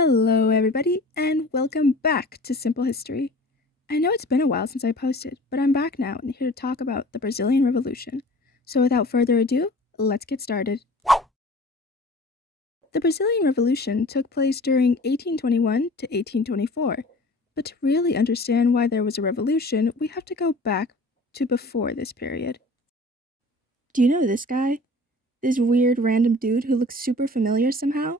Hello, everybody, and welcome back to Simple History. I know it's been a while since I posted, but I'm back now and here to talk about the Brazilian Revolution. So, without further ado, let's get started. The Brazilian Revolution took place during 1821 to 1824, but to really understand why there was a revolution, we have to go back to before this period. Do you know this guy? This weird random dude who looks super familiar somehow?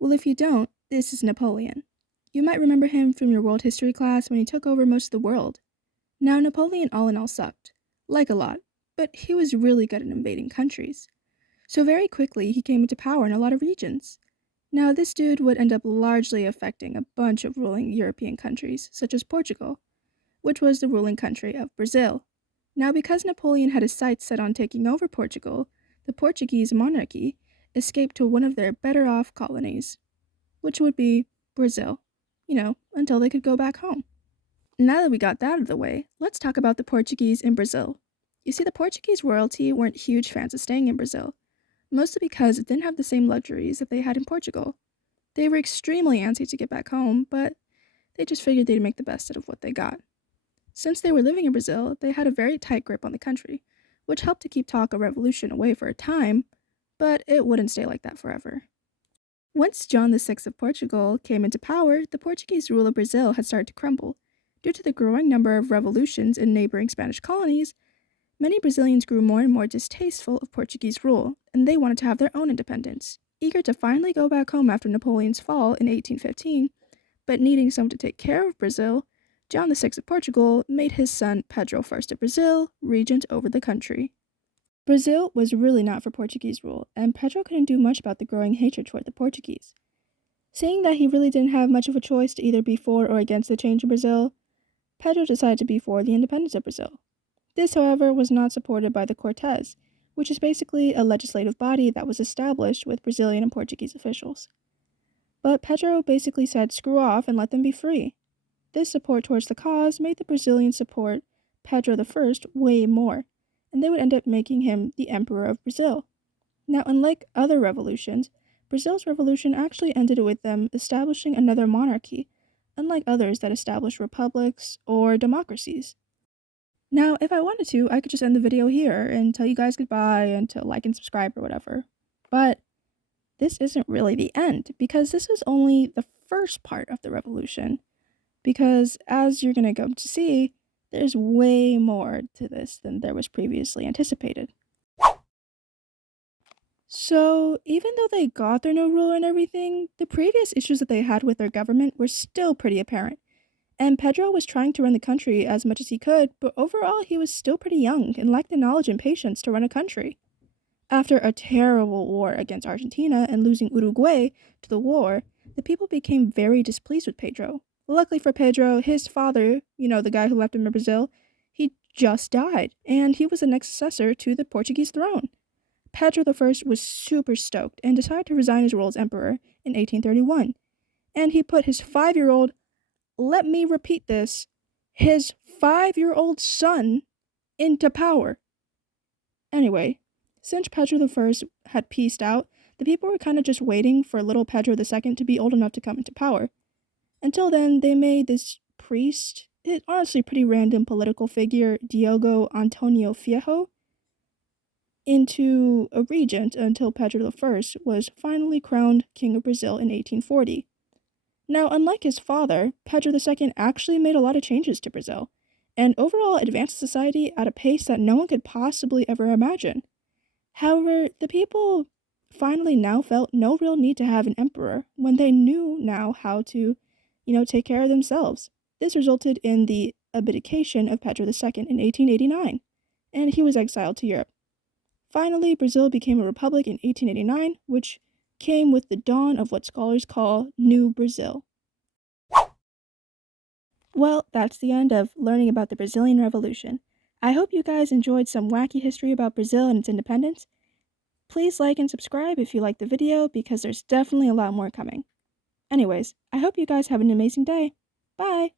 Well, if you don't, this is Napoleon. You might remember him from your world history class when he took over most of the world. Now, Napoleon all in all sucked, like a lot, but he was really good at invading countries. So very quickly, he came into power in a lot of regions. Now, this dude would end up largely affecting a bunch of ruling European countries, such as Portugal, which was the ruling country of Brazil. Now, because Napoleon had his sights set on taking over Portugal, the Portuguese monarchy escaped to one of their better off colonies, which would be Brazil, until they could go back home. Now that we got that out of the way, let's talk about the Portuguese in Brazil. You see, the Portuguese royalty weren't huge fans of staying in Brazil, mostly because it didn't have the same luxuries that they had in Portugal. They were extremely antsy to get back home, but they just figured they'd make the best out of what they got. Since they were living in Brazil, they had a very tight grip on the country, which helped to keep talk of revolution away for a time, but it wouldn't stay like that forever. Once John VI of Portugal came into power, the Portuguese rule of Brazil had started to crumble. Due to the growing number of revolutions in neighboring Spanish colonies, many Brazilians grew more and more distasteful of Portuguese rule, and they wanted to have their own independence. Eager to finally go back home after Napoleon's fall in 1815, but needing someone to take care of Brazil, John VI of Portugal made his son Pedro I of Brazil regent over the country. Brazil was really not for Portuguese rule, and Pedro couldn't do much about the growing hatred toward the Portuguese. Seeing that he really didn't have much of a choice to either be for or against the change in Brazil, Pedro decided to be for the independence of Brazil. This, however, was not supported by the Cortes, which is basically a legislative body that was established with Brazilian and Portuguese officials. But Pedro basically said screw off and let them be free. This support towards the cause made the Brazilians support Pedro I way more, and they would end up making him the Emperor of Brazil. Now, unlike other revolutions, Brazil's revolution actually ended with them establishing another monarchy, unlike others that established republics or democracies. Now, if I wanted to, I could just end the video here and tell you guys goodbye and to like and subscribe or whatever. But this isn't really the end, because this is only the first part of the revolution. Because as you're going to go to see, there's way more to this than there was previously anticipated. So, even though they got their new ruler and everything, the previous issues that they had with their government were still pretty apparent. And Pedro was trying to run the country as much as he could, but overall he was still pretty young and lacked the knowledge and patience to run a country. After a terrible war against Argentina and losing Uruguay to the war, the people became very displeased with Pedro. Luckily for Pedro, his father, the guy who left him in Brazil, he just died, and he was the next successor to the Portuguese throne. Pedro I was super stoked and decided to resign his role as emperor in 1831, and he put his 5-year-old, let me repeat this, his 5-year-old son into power. Anyway, since Pedro I had peaced out, the people were kind of just waiting for little Pedro II to be old enough to come into power. Until then, they made this priest, honestly pretty random political figure, Diogo Antonio Fierro, into a regent until Pedro I was finally crowned King of Brazil in 1840. Now, unlike his father, Pedro II actually made a lot of changes to Brazil, and overall advanced society at a pace that no one could possibly ever imagine. However, the people finally now felt no real need to have an emperor when they knew now how to, take care of themselves. This resulted in the abdication of Pedro II in 1889, and he was exiled to Europe. Finally, Brazil became a republic in 1889, which came with the dawn of what scholars call New Brazil. Well, that's the end of learning about the Brazilian Revolution. I hope you guys enjoyed some wacky history about Brazil and its independence. Please like and subscribe if you liked the video, because there's definitely a lot more coming. Anyways, I hope you guys have an amazing day. Bye!